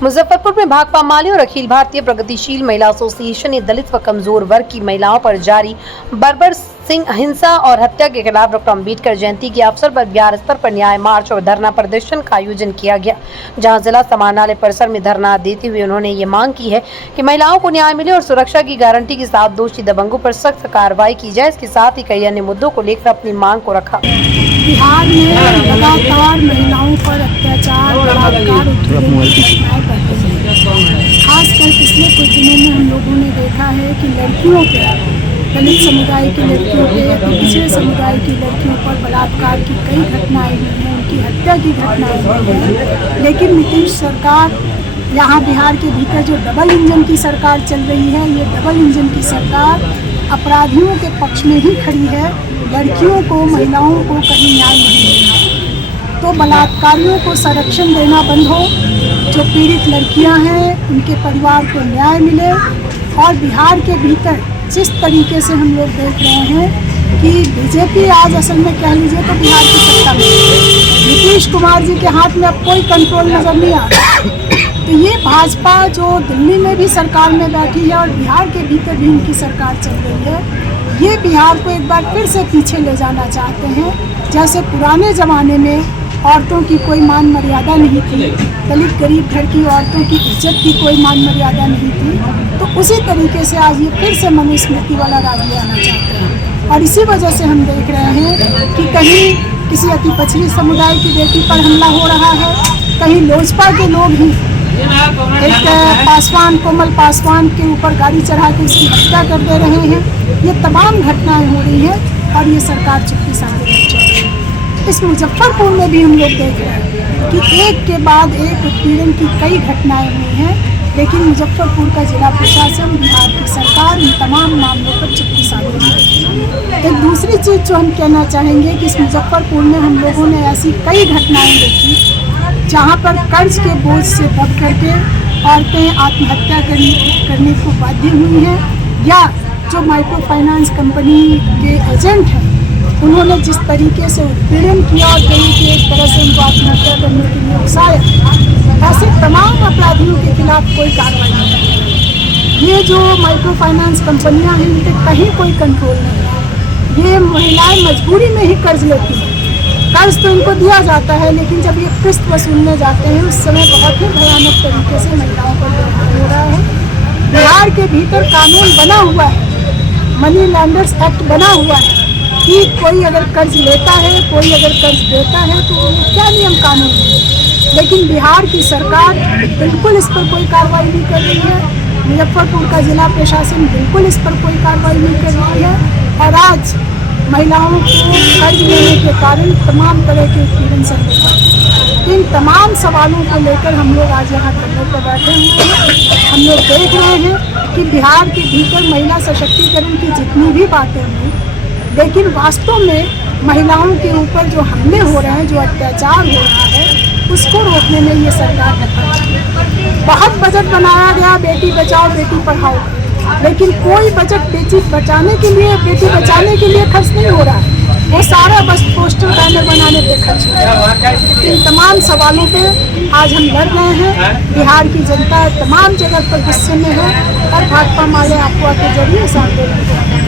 मुजफ्फरपुर में भाकपा माले और अखिल भारतीय प्रगतिशील महिला एसोसिएशन ने दलित व कमजोर वर्ग की महिलाओं पर जारी बर्बर सिंह हिंसा और हत्या के खिलाफ डॉक्टर अम्बेडकर जयंती के अवसर पर बिहार स्तर पर न्याय मार्च और धरना प्रदर्शन का आयोजन किया गया, जहां जिला समाहरणालय परिसर में धरना देते हुए उन्होंने ये मांग की है कि महिलाओं को न्याय मिले और सुरक्षा की गारंटी के साथ दोषी दबंगों पर सख्त कार्रवाई की जाए। इसके साथ ही कई अन्य मुद्दों को लेकर अपनी मांग को रखा। बिहार में लगातार महिलाओं पर अत्याचार, बलात्कार, खासकर पिछले कुछ दिनों में हम लोगों ने देखा है कि लड़कियों पे, दलित समुदाय की लड़कियों पे या पिछड़े समुदाय की लड़कियों पर बलात्कार की कई घटनाएं हुई हैं, उनकी हत्या की घटनाएं हुई हैं। लेकिन नीतीश सरकार यहाँ बिहार के भीतर जो डबल इंजन की सरकार चल रही है, ये डबल इंजन की सरकार अपराधियों के पक्ष में ही खड़ी है। लड़कियों को, महिलाओं को कहीं न्याय नहीं मिला तो बलात्कारियों को संरक्षण देना बंद हो, जो पीड़ित लड़कियां हैं उनके परिवार को न्याय मिले। और बिहार के भीतर जिस तरीके से हम लोग देख रहे हैं कि बीजेपी आज असल में कह लीजिए तो बिहार की सत्ता में, नीतीश कुमार जी के हाथ में अब कोई कंट्रोल नजर नहीं आ रहा। तो ये भाजपा जो दिल्ली में भी सरकार में बैठी है और बिहार के भीतर भी उनकी सरकार चल रही है, ये बिहार को एक बार फिर से पीछे ले जाना चाहते हैं। जैसे पुराने ज़माने में औरतों की कोई मान मर्यादा नहीं थी, दलित गरीब घर की औरतों की इज्जत की कोई मान मर्यादा नहीं थी, तो उसी तरीके से आज ये फिर से मनुस्मृति वाला राज ले आना चाहते हैं। और इसी वजह से हम देख रहे हैं कि कहीं किसी अति पछड़ी समुदाय की बेटी पर हमला हो रहा है, कहीं लोजपा के लोग ही एक पासवान, कोमल पासवान के ऊपर गाड़ी चढ़ा के उसकी हत्या कर दे रहे हैं। ये तमाम घटनाएं हो रही हैं और ये सरकार चुप्पी साधे रह रही है। इस मुजफ्फरपुर में भी हम लोग देख रहे हैं कि एक के बाद एक उत्पीड़न की कई घटनाएं हुई हैं, लेकिन मुजफ्फरपुर का जिला प्रशासन, बिहार की सरकार इन तमाम मामलों पर चुप्पी साधे रही है। एक दूसरी चीज़ जो हम कहना चाहेंगे कि इस मुजफ्फरपुर में हम लोगों ने ऐसी कई घटनाएं देखी जहाँ पर कर्ज के बोझ से दब करके औरतें आत्महत्या करने को बाध्य हुई हैं, या जो माइक्रो फाइनेंस कंपनी के एजेंट हैं उन्होंने जिस तरीके से उत्पीड़न किया और कहीं कि एक तरह से उनको आत्महत्या करने के लिए उकसाया, ऐसे तमाम अपराधियों के खिलाफ कोई कार्रवाई नहीं। ये जो माइक्रो फाइनेंस कंपनियां हैं, इनके कहीं कोई कंट्रोल नहीं है। ये महिलाएं मजबूरी में ही कर्ज लेती हैं। कर्ज तो इनको दिया जाता है, लेकिन जब ये किस्त वसूलने जाते हैं उस समय बहुत ही भयानक तरीके से महिलाओं पर दुर्व्यवहार हो रहा है। बिहार के भीतर कानून बना हुआ है, मनी लैंडर्स एक्ट बना हुआ है कि कोई अगर कर्ज लेता है, कोई अगर कर्ज देता है तो क्या नियम कानून है। लेकिन बिहार की सरकार बिल्कुल इस पर कोई कार्रवाई नहीं कर रही है। मुजफ्फरपुर का जिला प्रशासन बिल्कुल इस पर कोई कार्रवाई नहीं कर रही है। और आज महिलाओं को कर्ज लेने के कारण तमाम तरह के उत्पीड़न सहने पड़ते। इन तमाम सवालों को लेकर हम लोग आज यहाँ धरने पर बैठे हुए हैं। हम लोग देख रहे हैं कि बिहार के भीतर महिला सशक्तिकरण की जितनी भी बातें हुई, लेकिन वास्तव में महिलाओं के ऊपर जो हमले हो रहे हैं, जो अत्याचार हो रहा है, उसको रोकने में ये सरकार है। बहुत बजट बनाया गया बेटी बचाओ बेटी पढ़ाओ, लेकिन कोई बजट बेटी बचाने के लिए, बेटी बचाने के लिए खर्च नहीं हो रहा है। वो सारा बस पोस्टर बैनर बनाने पे खर्च हो रहा है। इन तमाम सवालों पे आज हम लड़ रहे हैं। बिहार की जनता तमाम जगह पर गुस्से में है और भाकपा माले आपको के जरिए साथ दे रहे हैं।